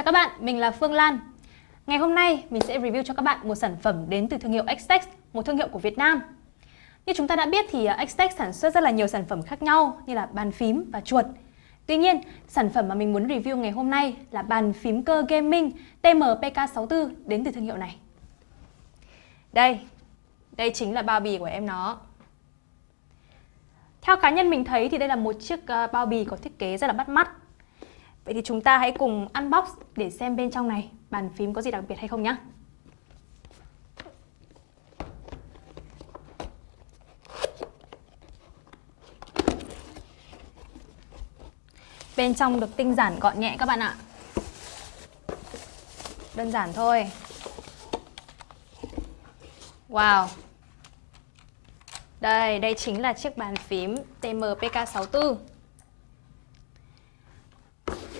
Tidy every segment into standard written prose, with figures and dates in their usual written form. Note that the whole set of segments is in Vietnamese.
Chào các bạn, mình là Phương Lan. Ngày hôm nay mình sẽ review cho các bạn một sản phẩm đến từ thương hiệu Xtex, một thương hiệu của Việt Nam. Như chúng ta đã biết thì Xtex sản xuất rất là nhiều sản phẩm khác nhau như là bàn phím và chuột. Tuy nhiên, sản phẩm mà mình muốn review ngày hôm nay là bàn phím cơ gaming TMPK64 đến từ thương hiệu này. Đây chính là bao bì của em nó. Theo cá nhân mình thấy thì đây là một chiếc bao bì có thiết kế rất là bắt mắt. Vậy thì chúng ta hãy cùng unbox để xem bên trong này bàn phím có gì đặc biệt hay không nhé. Bên trong được tinh giản gọn nhẹ các bạn ạ. Đơn giản thôi. Wow. Đây chính là chiếc bàn phím TMPK64.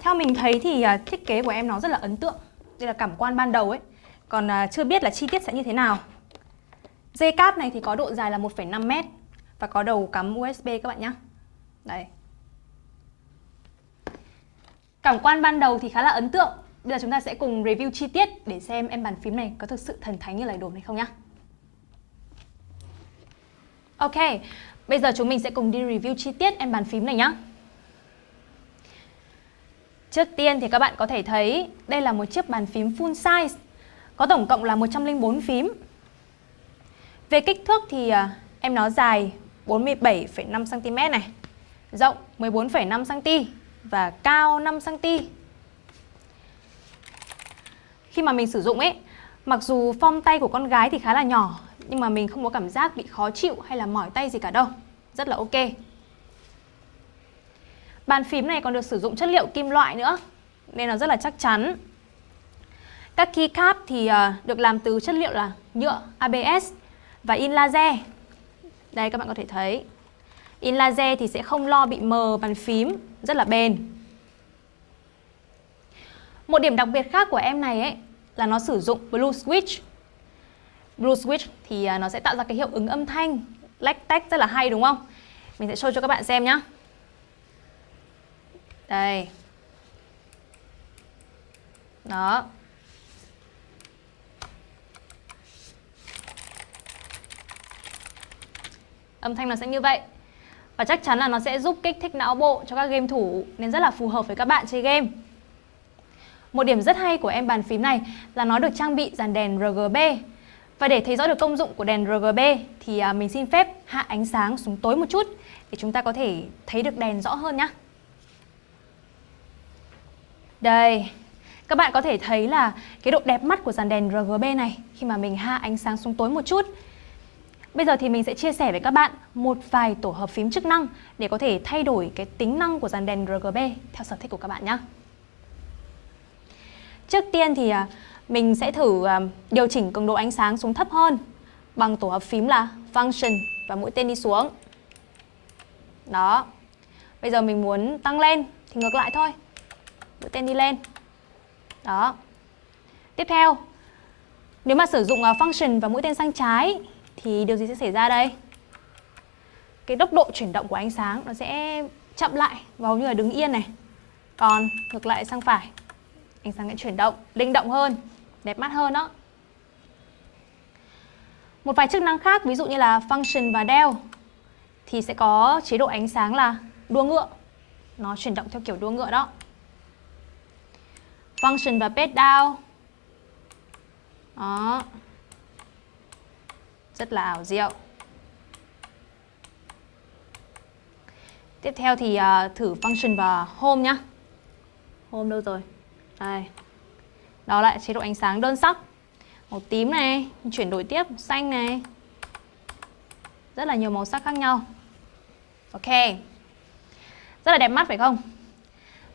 Theo mình thấy thì thiết kế của em nó rất là ấn tượng. Đây là cảm quan ban đầu ấy. Còn chưa biết là chi tiết sẽ như thế nào. Dây cáp này thì có độ dài là 1,5 m và có đầu cắm USB các bạn nhé. Đây. Cảm quan ban đầu thì khá là ấn tượng. Bây giờ chúng ta sẽ cùng review chi tiết để xem em bàn phím này có thực sự thần thánh như lời đồn hay không nhé. Ok, bây giờ chúng mình sẽ cùng đi review chi tiết em bàn phím này nhé. Trước tiên thì các bạn có thể thấy đây là một chiếc bàn phím full size. Có tổng cộng là 104 phím. Về kích thước thì em nó dài 47,5 cm này, rộng 14,5 cm và cao 5 cm. Khi mà mình sử dụng ấy, mặc dù form tay của con gái thì khá là nhỏ, nhưng mà mình không có cảm giác bị khó chịu hay là mỏi tay gì cả đâu. Rất là ok. Bàn phím này còn được sử dụng chất liệu kim loại nữa, nên nó rất là chắc chắn. Các keycap thì được làm từ chất liệu là nhựa ABS và in laser. Đây các bạn có thể thấy. In laser thì sẽ không lo bị mờ bàn phím, rất là bền. Một điểm đặc biệt khác của em này ấy là nó sử dụng Blue Switch. Blue Switch thì nó sẽ tạo ra cái hiệu ứng âm thanh lách tách rất là hay đúng không? Mình sẽ show cho các bạn xem nhé. Đây. Đó. Âm thanh nó sẽ như vậy. Và chắc chắn là nó sẽ giúp kích thích não bộ cho các game thủ, nên rất là phù hợp với các bạn chơi game. Một điểm rất hay của em bàn phím này là nó được trang bị dàn đèn RGB. Và để thấy rõ được công dụng của đèn RGB thì mình xin phép hạ ánh sáng xuống tối một chút để chúng ta có thể thấy được đèn rõ hơn nhé. Đây, các bạn có thể thấy là cái độ đẹp mắt của dàn đèn RGB này khi mà mình hạ ánh sáng xuống tối một chút. Bây giờ thì mình sẽ chia sẻ với các bạn một vài tổ hợp phím chức năng để có thể thay đổi cái tính năng của dàn đèn RGB theo sở thích của các bạn nhé. Trước tiên thì mình sẽ thử điều chỉnh cường độ ánh sáng xuống thấp hơn bằng tổ hợp phím là Function và mũi tên đi xuống. Đó. Bây giờ mình muốn tăng lên thì ngược lại thôi. Mũi tên đi lên. Đó. Tiếp theo, nếu mà sử dụng Function và mũi tên sang trái thì điều gì sẽ xảy ra đây? Cái tốc độ chuyển động của ánh sáng nó sẽ chậm lại và hầu như là đứng yên này. Còn ngược lại sang phải, ánh sáng sẽ chuyển động, linh động hơn, đẹp mắt hơn đó. Một vài chức năng khác ví dụ như là Function và Del thì sẽ có chế độ ánh sáng là đua ngựa. Nó chuyển động theo kiểu đua ngựa đó. Function và Page Down. Đó. Rất là ảo diệu. Tiếp theo thì thử Function và Home nhá. Home đâu rồi? Đây. Đó lại chế độ ánh sáng đơn sắc. Màu tím này, chuyển đổi tiếp, xanh này. Rất là nhiều màu sắc khác nhau. Ok. Rất là đẹp mắt phải không?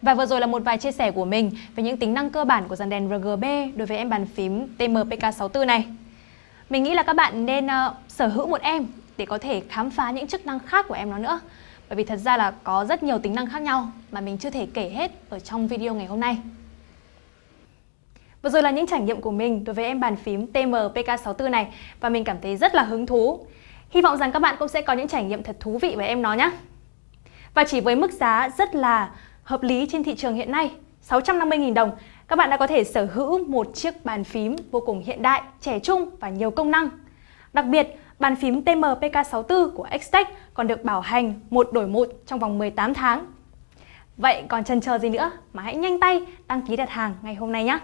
Và vừa rồi là một vài chia sẻ của mình về những tính năng cơ bản của dàn đèn RGB đối với em bàn phím TMPK64 này. Mình nghĩ là các bạn nên sở hữu một em để có thể khám phá những chức năng khác của em nó nữa. Bởi vì thật ra là có rất nhiều tính năng khác nhau mà mình chưa thể kể hết ở trong video ngày hôm nay. Vừa rồi là những trải nghiệm của mình đối với em bàn phím TMPK64 này và mình cảm thấy rất là hứng thú. Hy vọng rằng các bạn cũng sẽ có những trải nghiệm thật thú vị với em nó nhé. Và chỉ với mức giá rất là hợp lý trên thị trường hiện nay, 650.000 đồng các bạn đã có thể sở hữu một chiếc bàn phím vô cùng hiện đại, trẻ trung và nhiều công năng. Đặc biệt, bàn phím TM-PK64 của Extech còn được bảo hành một đổi một trong vòng 18 tháng. Vậy còn chần chờ gì nữa mà hãy nhanh tay đăng ký đặt hàng ngay hôm nay nhé!